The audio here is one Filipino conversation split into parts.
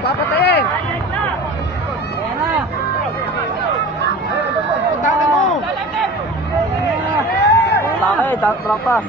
Papatayin! Ayan na! Tangin mo! Laki, trapas!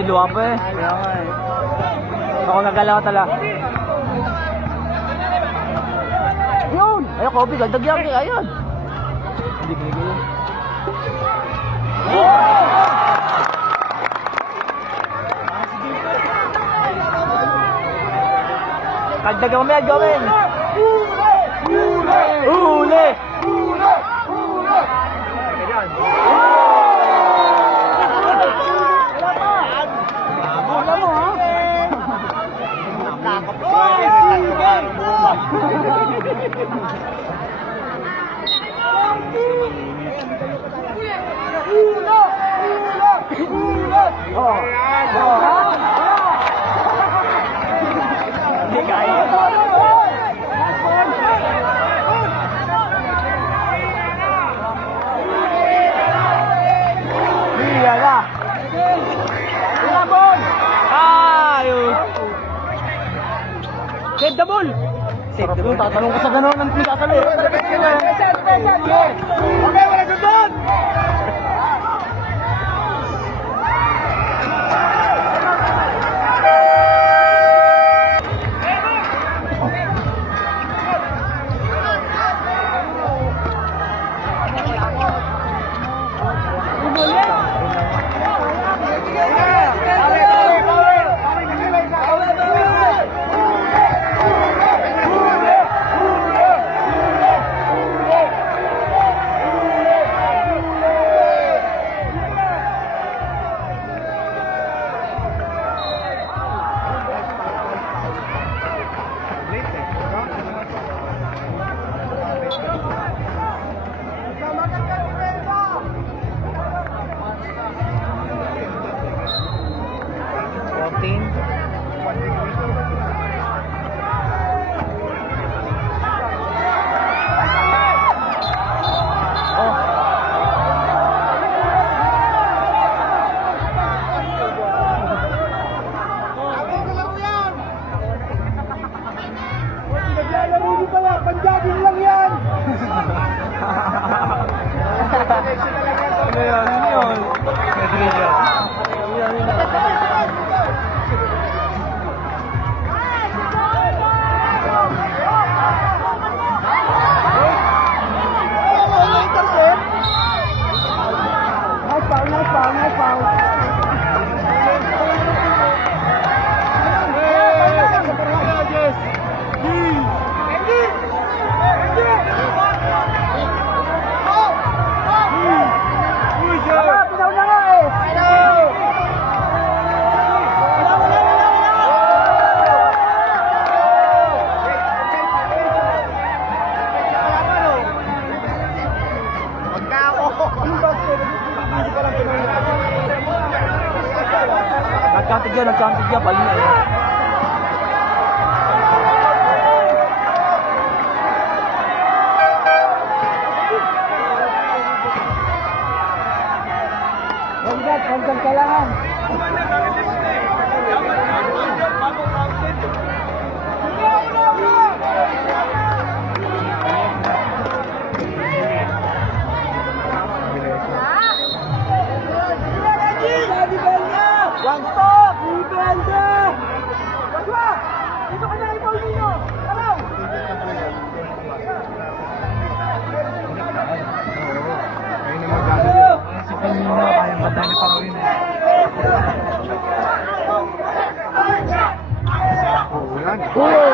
Niluwa pa eh. Kaya nga eh. Ako nagalaw talaga. Yun! Ayun, Kobe, gagdag yan. Ayun. Hindi kinigil. Kagdag mo yan, gawin! Huli! Save the ball! Save the ball, tatanong ko sa gano'n ng pinakasalo. Okay, wala doon! Nagkantig yan, bali na eh. Hanggang kailangan. Wala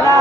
na.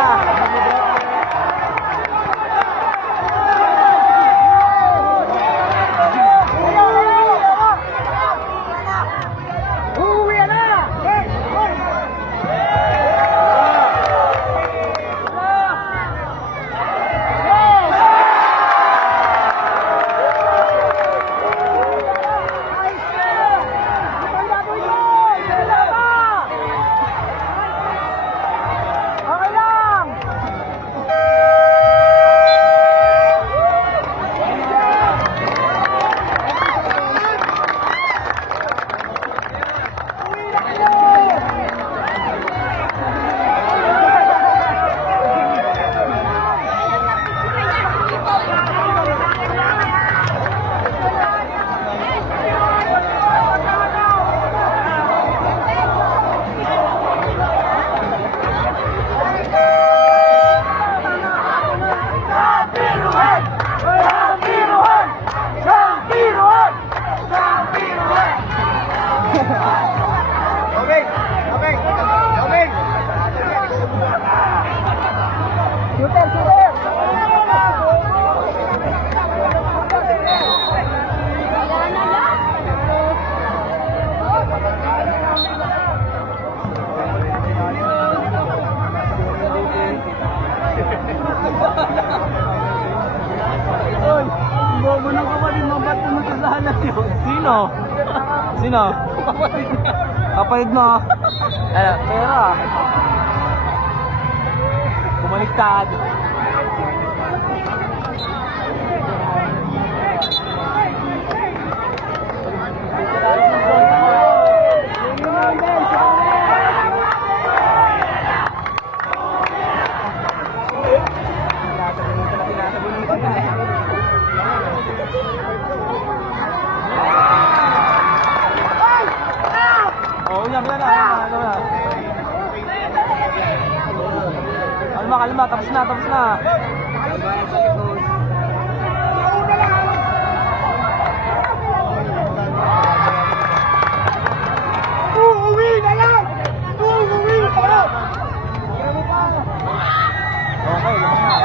Oy, bobo ng kapatid mo, ba't mo sa lahat yun? Sino? Sino? Kapatid niya. Kapatid mo? Pera. Bumaliktad. Oh, yan na. Kalma, tapos na. Uuwi na yan! Uuwi na yan! Okay, lumang na.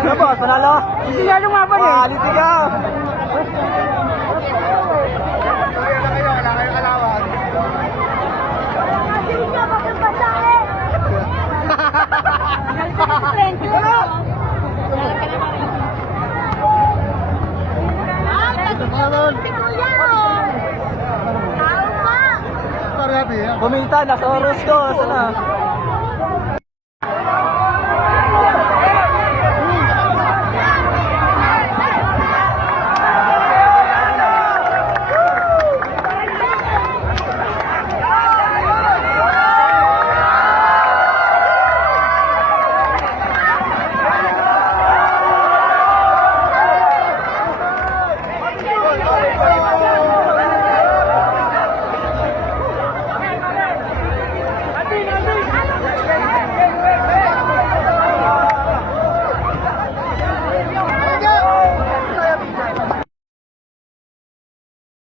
Ano boss, panalo? Hindi nga lumaban eh. Aliti ka. Wala kayo kalawan. Hindi ka magpapasa eh. Galit ka na sa friend ko. Kumita, nasa oras ko. Sana?